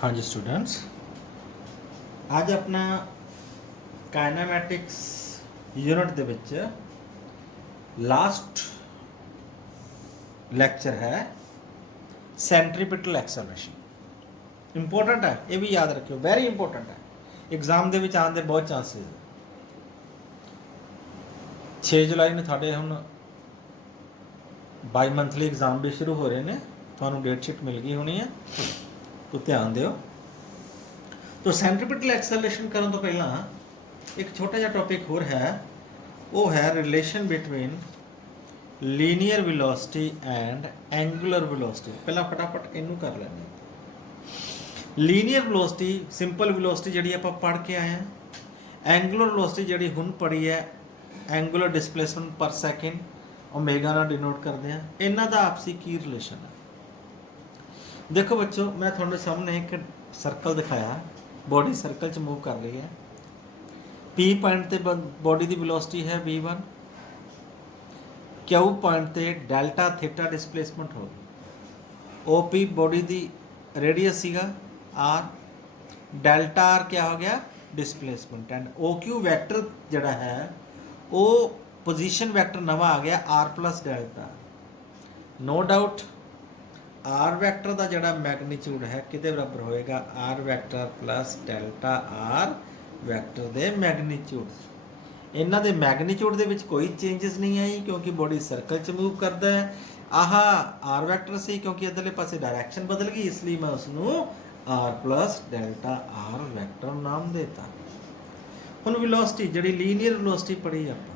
हाँ जी स्टूडेंट्स, आज अपना काइनामैटिक्स यूनिट ਦੇ ਵਿੱਚ लास्ट ਲੈਕਚਰ है सेंट्रीपिटल एक्सेलरेशन। इंपॉर्टेंट है, ये भी याद रखियो, वेरी इंपॉर्टेंट है। एग्जाम ਦੇ ਵਿੱਚ ਆਉਣ ਦੇ ਬਹੁਤ ਚਾਂसेस है। 6 ਜੁਲਾਈ ਨੂੰ ਤੁਹਾਡੇ ਹੁਣ ਬਾਈ ਮੰਥਲੀ एग्जाम ਵੀ ਸ਼ੁਰੂ ਹੋ ਰਹੇ ਨੇ, ਤੁਹਾਨੂੰ ਡੇਟ ਸ਼ੀਟ ਮਿਲ ਗਈ ਹੋਣੀ ਹੈ, तो ध्यान ਦਿਓ। तो सेंट्रीपिटल एक्सेलरेशन करने तो पहला एक छोटा जिहा टॉपिक होर है, वो है relation between linear velocity and angular velocity. पहला फटाफट इनू कर लेंगे। लीनियर वेलोसिटी सिंपल वेलोसिटी जिहड़ी आपां पढ़ के आए हैं, एंगुलर वेलोसिटी जिहड़ी हुण पढ़ी है एंगुलर डिसप्लेसमेंट पर सैकेंड ओमेगा नाल डिनोट करते हैं। इन्हां दा आपसी की रिलेशन है? देखो बच्चों, मैं थोड़े सामने एक सर्कल दिखाया, बॉडी सर्कल च मूव कर रही है। पी पॉइंट ते बॉडी की वेलोसिटी है v1, क्यू पॉइंट ते डेल्टा थीटा डिसप्लेसमेंट होगी, OP बॉडी की रेडियस सीगा r, डेल्टा r क्या हो गया डिसप्लेसमेंट, एंड OQ वैक्टर जड़ा है वो पोजीशन वैक्टर नवा आ गया r plus delta. No doubt R vector का जोड़ा मैगनीट्यूड है कितने बराबर होएगा, R vector plus delta R vector दे मैगनीट्यूड। इन्हां दे मैगनीट्यूड दे विच कोई चेंजेस नहीं आई क्योंकि बॉडी सर्कल च मूव करता है। आह आर वैक्टर से क्योंकि इधरले पासे डायरैक्शन बदल गई, इसलिए मैं उसनूं R plus delta R vector नाम देता। हुण वेलोसिटी जिहड़ी लीनियर वेलोसिटी पढ़ी आपां,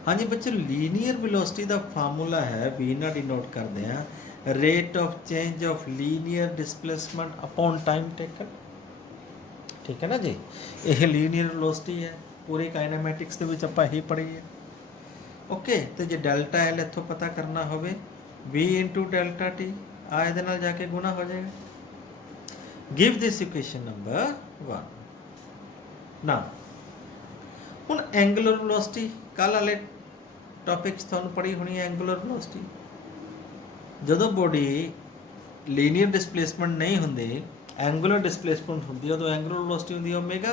हाँ जी बच्चों, लीनियर वेलोसिटी का फार्मूला है वी ना डिनोट करते हैं rate of change of linear displacement upon time taken. ठीक है ना जी, यह लीनियर वेलोसिटी है, पूरे काइनेमैटिक्स के विच आपां यही पढ़ी है। ओके, तो जो डेल्टा एल इत्थों पता करना होवे v इंटू डेल्टा टी आ इहदे नाल जाके गुणा हो जाएगा। गिव दिस इक्वेशन नंबर 1 ना। हुण एंगुलर वेलोसिटी कल वाले टॉपिक्स तुहानूं पढ़ी होनी है। एंगुलर वेलोसिटी जदों बॉडी लीनियर डिसप्लेसमेंट नहीं हुंदी, एंगुलर डिसप्लेसमेंट हुंदी, उदों एंगुलर वेलोसिटी हुंदी ओमेगा।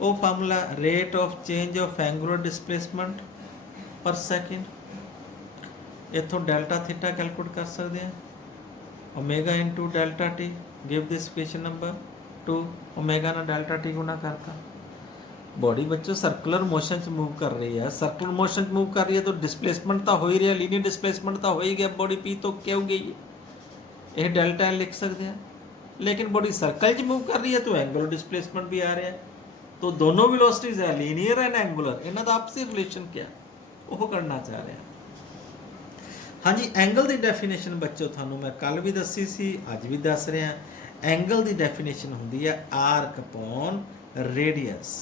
वो formula rate of change of angular displacement पर सैकेंड। इत्थों डेल्टा थीटा कैलकुलेट कर सकते हैं, omega into delta T. Give this equation number 2, omega ना डेल्टा टी गुना करता। बॉडी बच्चों सर्कुलर मोशन च मूव कर रही है, सर्कुलर मोशन च मूव कर रही है तो डिसप्लेसमेंट तो हो ही रहा, लीनियर डिसप्लेसमेंट तो हो ही गया, बॉडी पी तो क्या हो गई, ये डेल्टा एल लिख सकते हैं। लेकिन बॉडी सर्कल च मूव कर रही है तो एंगुलर डिसप्लेसमेंट भी आ रहा है, तो दोनों वेलोसिटीज है लीनियर एंड एंगुलर, इन्हां दा आपसी रिलेशन क्या वो करना चाह रहे हैं। हाँ जी, एंगल की डेफिनेशन बच्चों थानू मैं कल भी दसी सी, अज भी दस रहा। एंगल की डेफिनेशन होंदी है आर्क अपॉन रेडियस।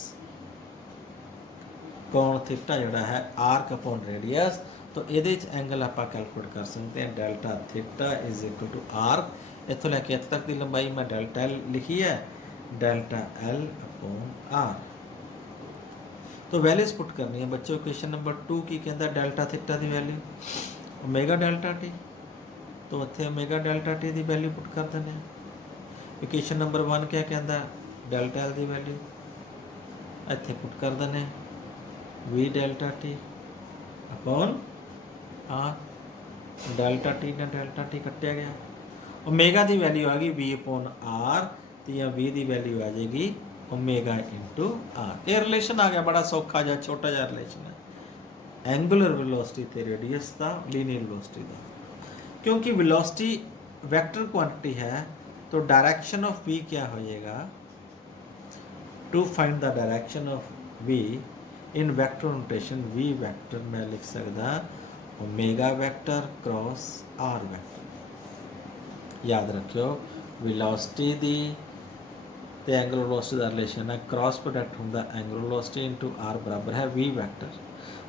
कोण थीटा जोड़ा है आर्क अपॉन रेडियस, तो ये एंगल आप कैलकुलेट कर सकते हैं। Delta theta is equal to arc, इतों लैके इत्थे तक की लंबाई मैं डेल्टा एल लिखी है, डेल्टा एल अपॉन आर। तो वैल्यूज पुट करनी है बच्चों। क्वेश्चन नंबर 2 की कहता डेल्टा थीटा की वैल्यू ओमेगा डेल्टा टी, तो इतने ओमेगा डेल्टा टी की वैल्यू पुट कर दें। इक्वेशन नंबर 1 क्या कहता डेल्टा एल की वैल्यू इतने पुट कर दें, V delta T upon R. Delta T ने डेल्टा टी कटिया गया, ओमेगा की वैल्यू आ गई वी अपॉन आर, तो या वी की वैल्यू आ जाएगी ओमेगा इंटू आर। ये रिलेशन आ गया, बड़ा सौखा जा छोटा जा रिलेशन है एंगुलर वेलोसिटी ते रेडियस का, लीनियर वेलोसिटी का। क्योंकि वेलोसिटी वेक्टर क्वांटिटी है तो डायरेक्शन ऑफ वी क्या हो जाएगा, to find the direction of V in vector notation, V vector मैं लिख सकता omega vector cross R vector. याद रखियो वेलोसिटी दी ते एंगुलर वेलोसिटी का रिलेशन है, क्रॉस प्रोडक्ट होंदा एंगुलर वेलोसिटी इंटू आर बराबर है वी वैक्टर।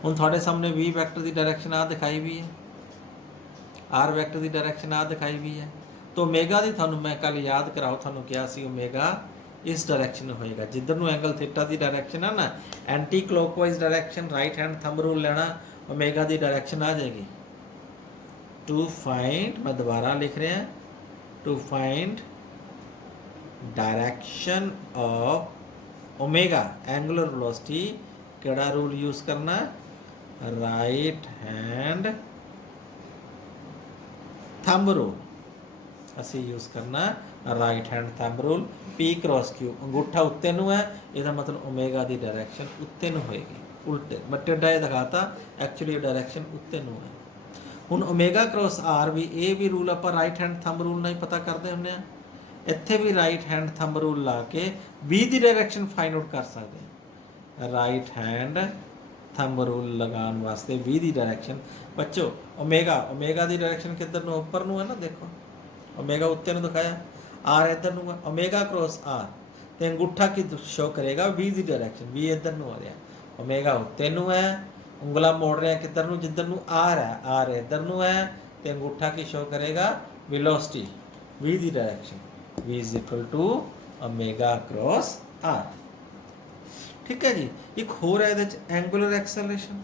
हुण तुहाडे सामने वी वैक्टर की डायरेक्शन आ दिखाई भी है, आर वैक्टर की डायरेक्शन आ दिखाई भी है, तो ओमेगा की थानू मैं कल याद कराओ, थानू क्या सी ओमेगा इस डायरैक्शन में होएगा, जिधर नूं एंगल थीटा की डायरैक्शन है ना, anti clockwise direction right hand thumb rule लेना, ओमेगा की डायरैक्शन आ जाएगी। टू फाइंड, मैं दोबारा लिख रहा to find direction of omega angular velocity केड़ा रूल यूज करना, राइट हैंड थंब रूल असी यूज करना, right hand thumb rule. P क्रॉस Q अंगूठा उत्ते नूं है, इसका मतलब ओमेगा की डायरेक्शन उत्ते नूं होएगी, उल्टे मैं टेढ़ा दिखाता, एक्चुअली डायरेक्शन उत्ते नूं है। हुण ओमेगा क्रॉस R भी ये भी रूल आप राइट हैंड थंब रूल नहीं पता करते हुंदे आ, इत्थे भी राइट हैंड थंब रूल ला के V की डायरेक्शन फाइंड आउट कर सकते हैं। राइट हैंड थंब रूल लगाने वास्ते V की डायरेक्शन, बच्चों ओमेगा ओमेगा की डायरेक्शन किधर नूं, उपर नूं है ना, देखो ओमेगा उत्ते नूं दिखाया, R इधर नूं है, ओमेगा क्रॉस R ते अंगूठा की शो करेगा V की डायरेक्शन, V इधर नूं आ रहा, ओमेगा उत्ते नूं है, उंगला मोड़ रहा किधर नूं, जिधर नूं R है, R इधर नूं है, ते अंगूठा की शो करेगा वेलोसिटी V की direction, V is equal to omega cross R। ठीक है जी। एक होर है angular acceleration,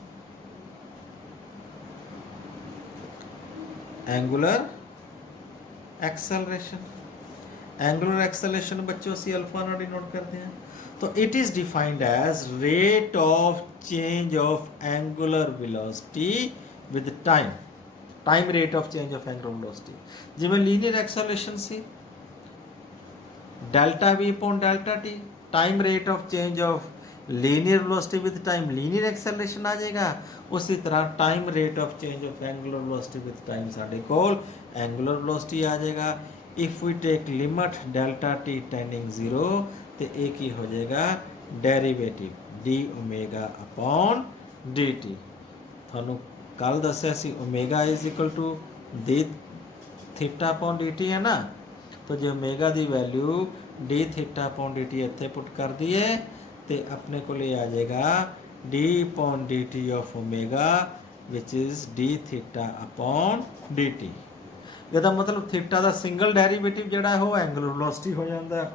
angular acceleration, angular acceleration बच्चों ਅਸੀਂ अल्फा नॉट डिनोट करते हैं, तो it is defined as rate of change of angular velocity with time, time rate of change of angular velocity. जिवें लीनियर एक्सेलरेशन सी delta V upon delta T, time rate of change of linear velocity with time linear acceleration आ जाएगा, उसी तरह time rate of change of angular velocity with time साडे कोल angular velocity आ जाएगा। If we take limit delta T tending 0 तो एक ही हो जाएगा derivative D omega upon D T. थानू कल दसिया सी omega is equal to D theta upon D T है ना, तो जो ओमेगा की value D theta upon D T इत्थे पुट कर दिए तो अपने को आ जाएगा D upon D T of omega which is D theta upon D T. ਇਹਦਾ मतलब थीटा का सिंगल डेरीवेटिव जोड़ा है वो एंगुलर वेलोसिटी हो जाता है,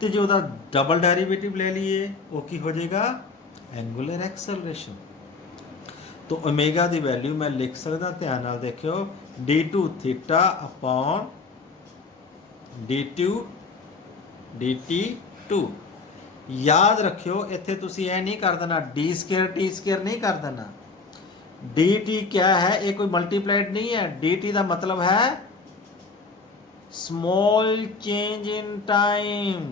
तो जो ਉਹਦਾ डबल डेरीवेटिव ले लिए वो की हो जाएगा एंगुलर एक्सेलरेशन। तो ओमेगा की वैल्यू मैं लिख सकता, ध्यान नाल देखियो, D two theta upon D T two. याद रखियो इत्थे तुसी ऐ नहीं कर देना डी स्केयर टी स्केयर नहीं कर देना, डी टी क्या है, ये कोई मल्टीप्लाइड नहीं है, डी टी का मतलब है small change in time,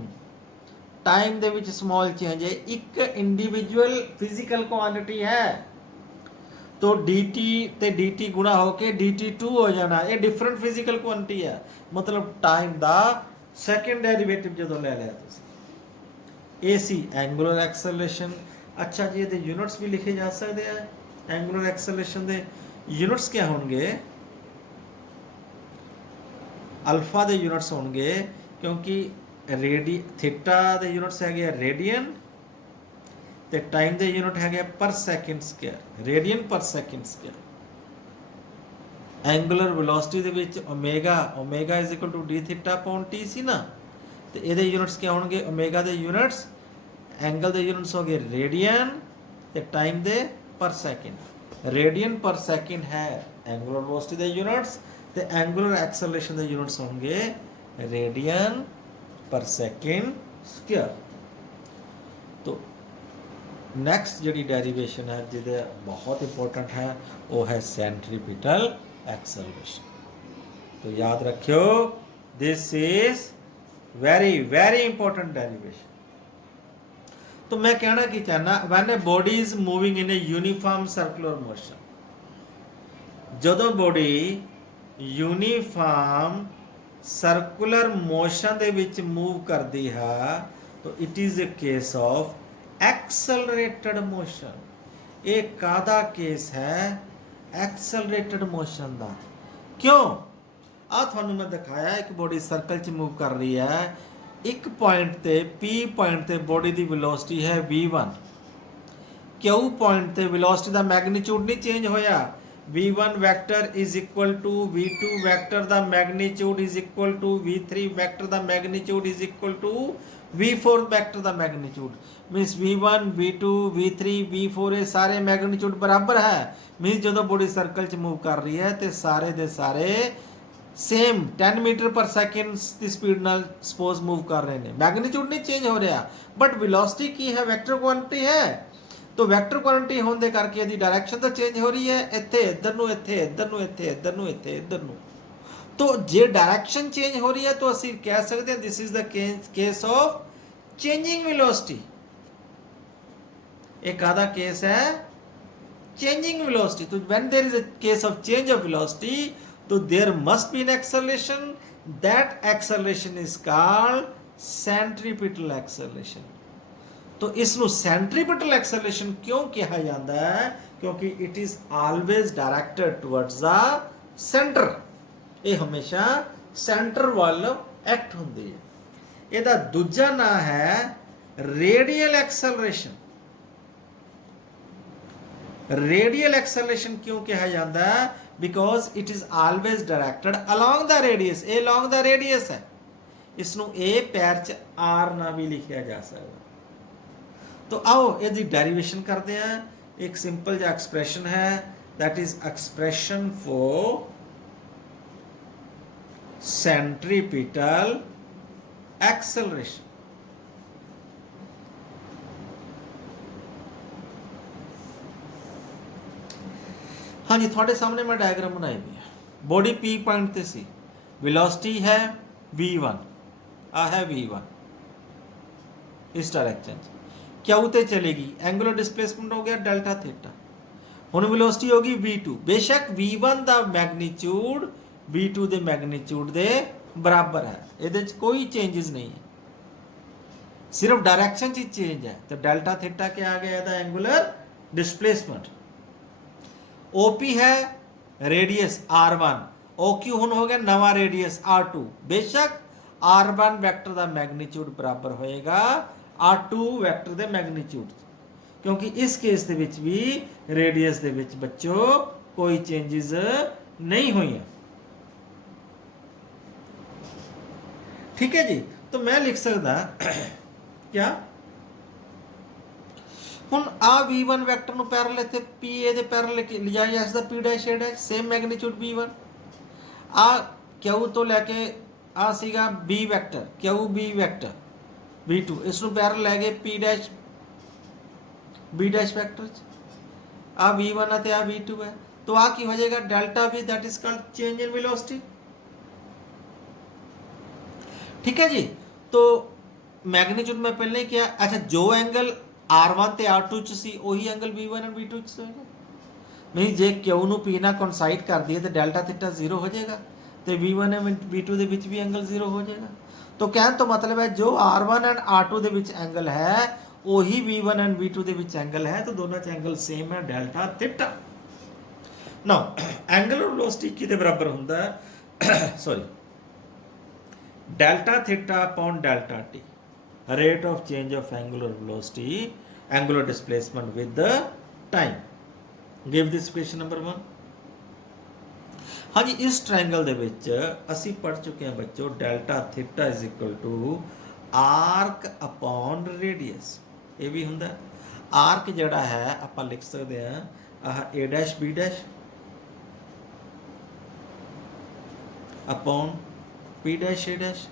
time they which small change है, एक इंडिविजुअल फिजिकल क्वांटिटी है, तो डी टी ते डी टी गुणा होके डी टी टू हो जाना, ये डिफरेंट फिजिकल क्वांटिटी है, मतलब टाइम का सैकेंड डेरीवेटिव जो ले लिया तुसीं। ए सी एंगुलर एक्सेलरेशन। अच्छा जी, ये यूनिट्स भी लिखे जा सकते हैं, एंगुलर एक्सेलरेशन के यूनिट्स क्या होंगे, अल्फा के यूनिट्स होंगे, क्योंकि रेडी थीटा के यूनिट्स है रेडियन, तो टाइम के यूनिट है per second square, radian per second square. Angular velocity के विच omega omega is equal to D theta upon T सी ना, तो ये यूनिट्स क्या होंगे, ओमेगा के यूनिट्स एंगल के यूनिट्स हो गए रेडियन, तो टाइम के पर सैकेंड। रेडियन पर सैकेंड है एंगुलर वेलोसिटी के यूनिट्स, तो एंगुलर एक्सेलरेशन के यूनिट्स होंगे रेडियन पर सैकेंड स्क्वायर। तो नैक्सट जी डेरीवेशन है जिसे बहुत इंपॉर्टेंट है वो है सेंट्रीपिटल एक्सेलरेशन। तो याद रखियो this is very very important derivation. तो मैं कहना कि चाहना, when a body is moving in a uniform circular motion, जदों बॉडी यूनिफॉर्म सर्कुलर मोशन दे विच मूव करती है तो it is a case of accelerated motion. ये कादा केस है, एक्सेलरेटेड मोशन का। क्यों? आ थानू मैं दिखाया एक बॉडी सर्कल च मूव कर रही है, एक पॉइंट ते पी पॉइंट ते बॉडी की वेलोसिटी है v1, क्यू पॉइंट ते वेलोसिटी का मैगनीट्यूड नहीं चेंज होया, v1 vector is equal to v2 vector का magnitude is equal to v3 vector का magnitude is equal to v4 vector का magnitude. Minus v1 v2 v3 v4 ये सारे magnitude बराबर है। मीनस जो बॉडी सर्कल च मूव कर रही है तो सारे दे सारे सेम 10 मीटर पर सेकेंड की स्पीड नाल सपोज मूव कर रहे हैं, मैग्नीट्यूड नहीं चेंज हो रहा, बट वेलोसिटी की है, वैक्टर क्वांटिटी है। तो वैक्टर क्वांटिटी होने दे करके यदि डायरेक्शन तो चेंज हो रही है, इत्थे इधर नूं, इत्थे इधर नूं, इत्थे इधर नूं, इत्थे इधर नूं। तो जे डायरेक्शन चेंज हो रही है तो असीं कह सकते हैं this is the case of changing velocity. एक आधा केस है चेंजिंग वेलोसिटी। तो when there is a case of change of velocity, तो there must be an acceleration, that acceleration is called centripetal acceleration. तो इसनूं सेंट्रीपिटल एक्सेलरेशन क्यों कहा जाता है? क्योंकि it is always directed towards the centre, ये हमेशा सेंटर वाल एक्ट होंदी है। ਇਹਦਾ दूजा नाम है रेडियल एक्सेलरेशन। रेडियल एक्सेलरेशन क्यों कहा जाता है? Because it is always directed along the radius, ये अलोंग द रेडियस है। इसनूं ए पैर च आर ना भी लिखा जा सकता। तो आओ इसकी डेरिवेशन करते हैं। एक सिंपल जा एक्सप्रेशन है, that is expression for centripetal acceleration. हाँ जी, थोड़े सामने मैं डायग्राम बनाई हुई है। बॉडी पी पॉइंट ते सी, वेलोसिटी है v1, आ है v1 इस डायरेक्शन क्यू ते चलेगी, एंगुलर डिस्प्लेसमेंट हो गया डेल्टा थीटा। हुण वेलोसिटी होगी v2। बेशक v1 दा मैग्नीट्यूड v2 दे मैग्नीट्यूड दे बराबर है, इहदे च कोई चेंजेस नहीं है, सिर्फ डायरेक्शन च चेंज है। तो डेल्टा थीटा क्या आ गया? इहदा एंगुलर डिस्प्लेसमेंट। ओपी है रेडियस r1, ओक्यू हुण हो गया नवा रेडियस r2। बेशक r1 वैक्टर का मैग्नीट्यूड बराबर होएगा r2 वैक्टर के मैग्नीट्यूड, क्योंकि इस केस दे विच भी रेडियस दे विच बच्चों कोई चेंजेस नहीं हुई है। ठीक है जी। तो मैं लिख सकता क्या, हुण आ v1 वैक्टर नूं पैरेलल ते p ए दे पैरेलल लिया जा सकदा, p dash a dash same magnitude v1। आ q तो लैके आ सीगा b vector, q b vector v2, इस नूं पैरेलल लै गए p dash b dash vector. आ v1 है ते आ v2 है, तो आ की हो जाएगा delta v, that is called change in velocity. ठीक है जी। तो मैग्नीट्यूड में पहले ही किया। अच्छा, जो एंगल r1 ਤੇ r2 ਚ ਸੀ ਉਹੀ एंगल v1 और v2 ਚ ਹੋਏਗਾ। ਨਹੀਂ ਜੇ q ਨੂੰ p ਨਾਲ ਕੋਇਨਸਾਈਡ ਕਰ ਦਈਏ ਤੇ ਡੈਲਟਾ ਥੀਟਾ 0 ਹੋ ਜਾਏਗਾ ਤੇ v1 और v2 ਦੇ ਵਿੱਚ ਵੀ एंगल 0 ਹੋ ਜਾਏਗਾ। तो कहने तो मतलब है जो r1 एंड r2 ਦੇ ਵਿੱਚ एंगल है वही v1 एंड v2 ਦੇ ਵਿੱਚ एंगल है, तो दोनों च एंगल सेम है, delta theta. Now angular velocity किदे बराबर ਹੁੰਦਾ है? Sorry, delta theta upon delta T, rate of change of angular velocity, angular displacement with the time. Give this question number 1. हाँ जी, इस ट्रायंगल दे विच असी पढ़ चुके हैं बच्चों delta theta is equal to arc upon radius. ये भी हुंदा आर्क जड़ा है आपां लिख सकते हैं आह A dash B dash upon P dash A dash.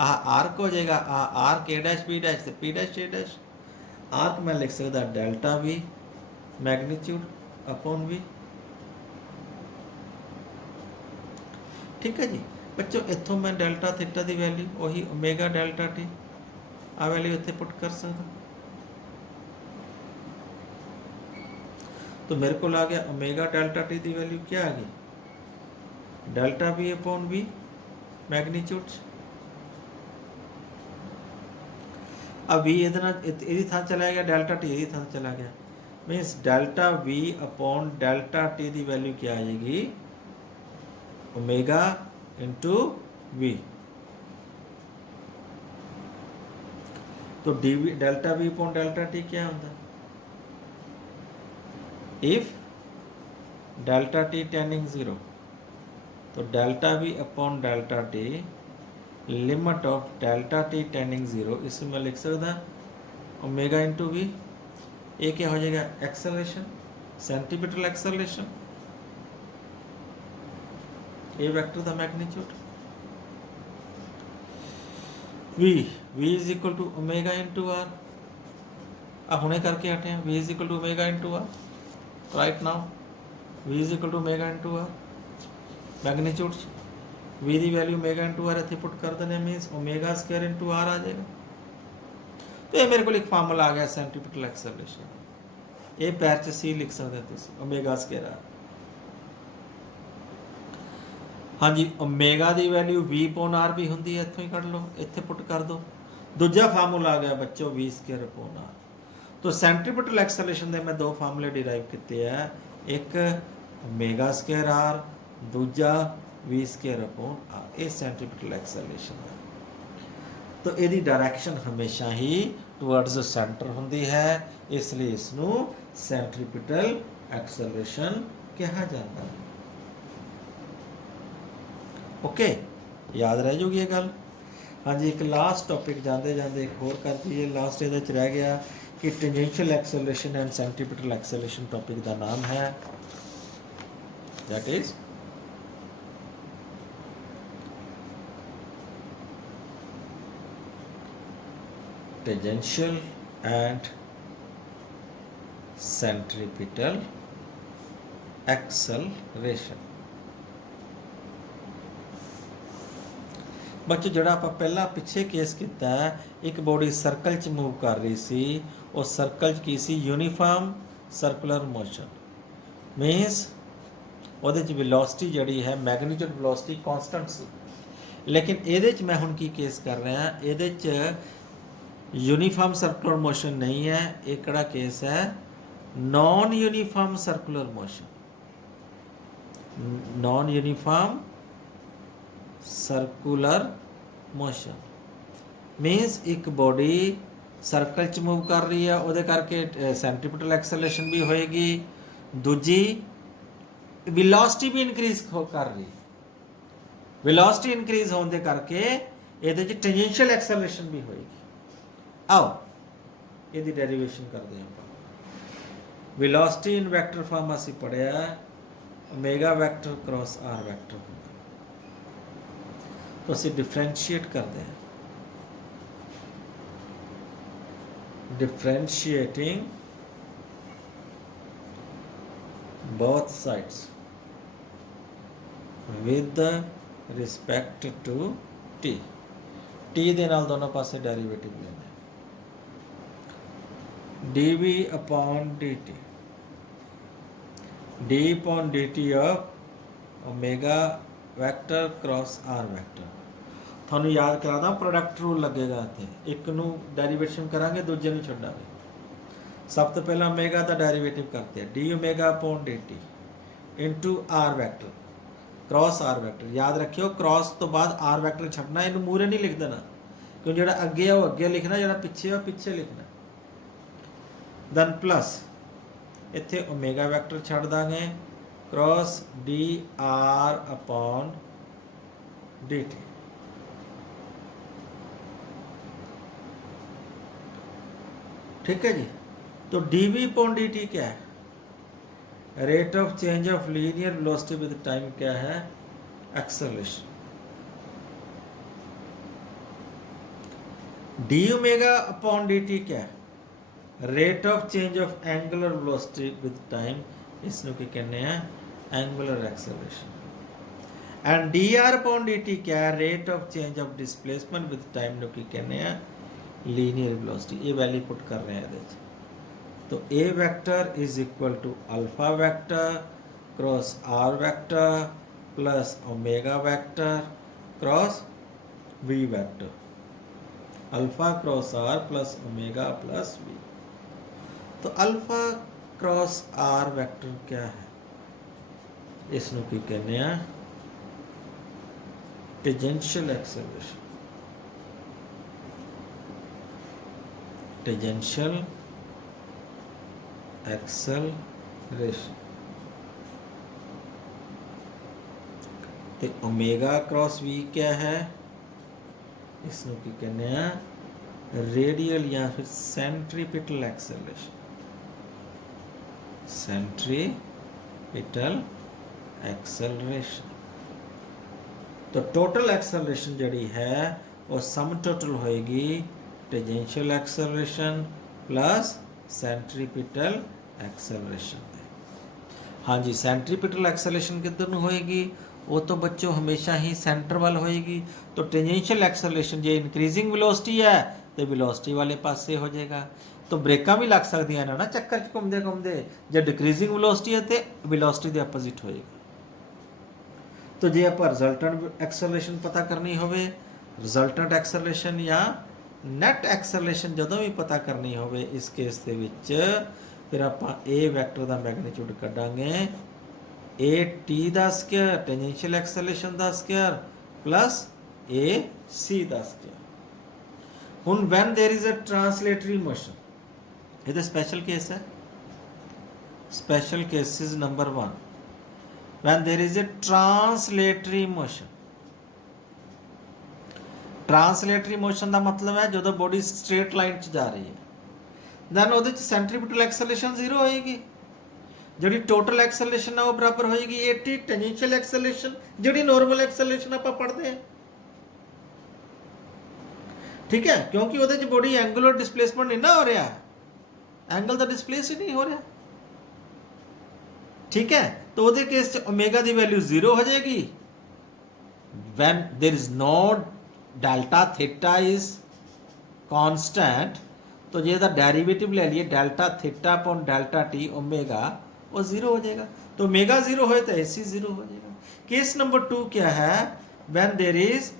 Arc हो जाएगा arc A dash B dash से P dash A dash. Arc मैं लिख सकता delta V magnitude upon V. ठीक है जी बच्चों, इतों मैं डेल्टा थीटा की वैल्यू वही ओमेगा डेल्टा टी आ वैल्यू इतने पुट कर सकता। तो मेरे को आ गया ओमेगा डेल्टा टी की वैल्यू क्या आ गई? Delta V upon V magnitude. अब वी ये थां चला गया, डेल्टा टी ये थां चला गया, means delta V upon delta T की वैल्यू क्या आ जाएगी? Omega into V. तो D V delta V upon delta T क्या होता? इफ डेल्टा टी टेंडिंग 0, तो delta V upon delta T limit of delta T tending 0, इसमें मैं लिख सकता ओमेगा इंटू वी। ये क्या हो जाएगा? Acceleration, centimetre acceleration. A vector का magnitude v is equal to omega into R हुणे करके हटे हैं v is equal to omega into R right now v is equal to omega into R magnitude v की value omega into R इतने put कर देने minus omega square into R आ जाएगा। तो ये मेरे को एक फार्मूला आ गया सेंट्रीपिटल एक्सेलरेशन ये पैर च सी लिख सकते हो ओमेगा स्क्वायर आर। हाँ जी ओमेगा की वैल्यू v अपॉन आर भी होंगी है इतों ही कढ़ लो इतने पुट कर दो। दूजा फार्मूला आ गया बच्चों v स्क्वायर अपॉन आर। तो सेंट्रीपिटल एक्सेलरेशन के मैं दो फार्मूले डिराइव किए हैं एक ओमेगा स्क्वायर आर दूजा v स्क्वायर अपॉन आर। ये सेंट्रीपिटल एक्सेलरेशन है। तो यदी डायरैक्शन हमेशा ही टुवर्ड्स सेंटर होंगी है इसलिए इसनों सेंट्रीपिटल एक्सेलरेशन कहा जाता है। ओके याद रह जूगी ये गल। हाँ जी एक लास्ट टॉपिक जाते जाते एक होर कर दीजिए लास्ट ये रह गया कि tangential acceleration and centripetal acceleration topic का नाम है that is tangential and centripetal acceleration. बच्चों जोड़ा आप पहला पिछे केस किया एक बॉडी सर्कल च मूव कर रही सी और सर्कल की सी यूनीफॉर्म सर्कुलर मोशन मीनस वो वेलोसिटी जड़ी है मैग्नीट्यूड वेलोसिटी कॉन्सटेंट सी लेकिन ये मैं हुण की केस कर रहा ये यूनीफॉर्म सर्कुलर मोशन नहीं है एक कड़ा केस है non uniform circular motion non uniform circular motion मीनस एक बॉडी सर्कल च मूव कर रही है वो करके सेंट्रीपिटल एक्सेलरेशन भी होएगी दूजी वेलोसिटी भी इनक्रीज कर रही वेलोसिटी इनक्रीज होने करके ये टेंजेंशियल एक्सेलरेशन भी होएगी। आओ ये डेरिवेशन करते हैं वेलोसिटी इन वैक्टर फॉर्म असी पढ़िया omega vector cross R vector तो असी डिफरेंशिएट करते हैं differentiating both sides with respect to t ਦੇ ਨਾਲ ਦੋਨੋਂ ਪਾਸੇ ਡੈਰੀਵੇਟਿਵ ਲੈਣਾ dv upon dt d upon dt of omega vector cross r vector थानू याद करा दा प्रोडक्ट रूल लगेगा इत्थे एक नू डेरिवेशन करांगे दूजे नू छड्डांगे। सब तो पहला ओमेगा का डेरिवेटिव करते हैं D omega upon D T into R vector cross R vector याद रखियो क्रॉस तो बाद आर वैक्टर छड्डना इनू मूरे नहीं लिख देना क्यों जो अगे है वो अगे लिखना जो पिछे है पिछे लिखना दैन प्लस इत्थे ओमेगा वैक्टर छड्ड दांगे cross D R upon D T ठीक है जी। तो dv अपॉन dt क्या है rate of change of linear velocity with time क्या है acceleration d omega upon dt क्या है rate of change of angular velocity with time इसनों की कहने हैं angular acceleration and dr upon dt क्या है rate of change of displacement with time no की कहने हैं लीनियर वेलोसिटी ये वैल्यू पुट कर रहे हैं तो a vector is equal to alpha vector cross r vector plus omega vector cross v vector alpha cross r plus omega plus v। तो alpha cross r vector क्या है इसनों की कहने हैं टेंजेंशियल एक्सेलरेशन टेंजेंशियल एक्सेलरेशन तो omega cross v क्या है इसनों की कहने हैं रेडियल या फिर सेंट्रीपिटल एक्सेलरेशन सेंट्रीपिटल एक्सेलरेशन तो टोटल एक्सेलरेशन जिहड़ी है वो सम टोटल होएगी tangential acceleration plus centripetal acceleration. हाँ जी, सेंट्रीपिटल एक्सेलरेशन किधर ਨੂੰ ਹੋਏਗੀ? वो तो बच्चों हमेशा ही सेंटर वाल होएगी। तो टेंजेंशियल एक्सेलरेशन जे इंक्रीजिंग वेलोसिटी है तो वेलोसिटी वाले पासे हो जाएगा। तो ब्रेकां भी लग सकदियां ने ना चक्कर च घुमदे घुमदे। जे डिक्रीजिंग वेलोसिटी है तो वेलोसिटी दे अपोजिट होएगा। तो जे आप रिजल्टेंट एक्सेलरेशन पता करनी होवे, रिजल्टेंट एक्सेलरेशन या नैट एक्सेलरेशन जदों भी पता करनी होवे, इस केस दे विच फिर ਆਪਾਂ ए ਵੈਕਟਰ ਦਾ ਮੈਗਨੀਟਿਊਡ ਕੱਢਾਂਗੇ ए टी ਦਾ ਸਕੁਅਰ ਟੈਂਜੈਂਸ਼ੀਅਲ ਐਕਸਲਰੇਸ਼ਨ ਦਾ ਸਕੁਅਰ ਪਲਸ ए सी ਦਾ ਸਕੁਅਰ। ਹੁਣ when there is a translatory motion, ਇਹਦਾ ਸਪੈਸ਼ਲ ਕੇਸ ਹੈ। Special cases number 1, when there is a translatory motion। translatory motion ਦਾ ਮਤਲਬ ਹੈ ਜਦੋਂ ਬੋਡੀ ਸਟ੍ਰੇਟ ਲਾਈਨ 'ਚ ਜਾ ਰਹੀ ਹੈ, then ਉਹਦੇ 'ਚ ਸੈਂਟਰੀਪੀਟਲ ਐਕਸਲਰੇਸ਼ਨ 0 ਹੋਏਗੀ। ਜਿਹੜੀ ਟੋਟਲ ਐਕਸਲਰੇਸ਼ਨ ਹੈ ਉਹ ਬਰਾਬਰ ਹੋਏਗੀ 80 ਟੈਂਜੈਂਸ਼ੀਅਲ ਐਕਸਲਰੇਸ਼ਨ, ਜਿਹੜੀ ਨਾਰਮਲ ਐਕਸਲਰੇਸ਼ਨ ਆਪਾਂ ਪੜ੍ਹਦੇ ਹਾਂ। ਠੀਕ ਹੈ, ਕਿਉਂਕਿ ਉਹਦੇ 'ਚ ਬੋਡੀ ਐਂਗੂਲਰ ਡਿਸਪਲੇਸਮੈਂਟ ਨਹੀਂ ਨਾ ਹੋ ਰਿਹਾ, ਐਂਗਲ ਦਾ ਡਿਸਪਲੇਸ ਹੀ ਨਹੀਂ ਹੋ ਰਿਹਾ। ਠੀਕ ਹੈ, तो ਉਹਦੇ ਕੇਸ 'ਚ ओमेगा ਦੀ ਵੈਲਿਊ 0 ਹੋ ਜਾਏਗੀ when there is no delta theta is constant। तो जे ਇਹਦਾ डेरिवेटिव ले लिए delta theta upon delta T omega, वो 0 हो जाएगा। तो ओमेगा 0 हो तो AC 0 हो जाएगा। केस नंबर 2 क्या है? when there is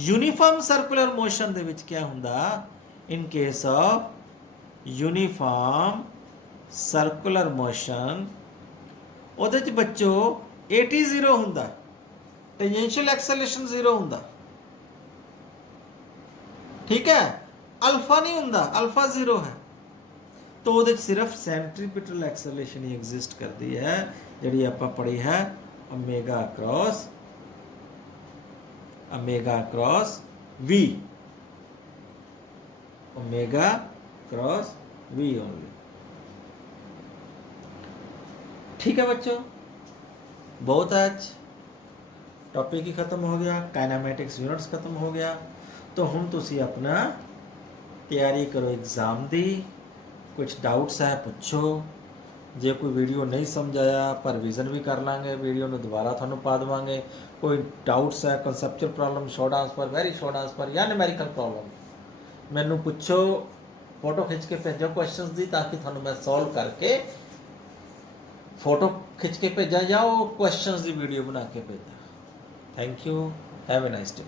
uniform circular motion ਦੇ ਵਿੱਚ क्या ਹੁੰਦਾ? in case of uniform circular motion ਉਹਦੇ ਚ ਬੱਚੋ 80 0 ਹੁੰਦਾ, ਟੈਂਜੈਂਸ਼ੀਅਲ ਐਕਸਲਰੇਸ਼ਨ 0 ਹੁੰਦਾ। ਠੀਕ ਹੈ, अल्फा नहीं होंदा, अल्फा 0 है। तो वो सिर्फ सेंट्रीपिटल एक्सेलरेशन ही एग्जिस्ट करती है, जी आप पढ़ी है omega cross V, omega cross V only. ठीक है बच्चों, बहुत आज टॉपिक ही खत्म हो गया, काइनेमैटिक्स यूनिट्स खत्म हो गया। तो हुण तुसी अपना तैयारी करो एग्ज़ाम की। कुछ डाउट्स है पुछो, जे कोई वीडियो नहीं समझ आया पर रिवीजन भी कर लांगे, वीडियो में दोबारा थानू पा देवांगे। कोई डाउट्स है, conceptual problem, short answer, very short answer या न्यूमेरिकल प्रॉब्लम, मैनू पुछो, फोटो खिंच के भेजो क्वेश्चंस दी, ताकि थानू मैं सॉल्व करके फोटो खिंच के भेजा या क्वेश्चंस की वीडियो बना के भेजा। Thank you, have a nice day.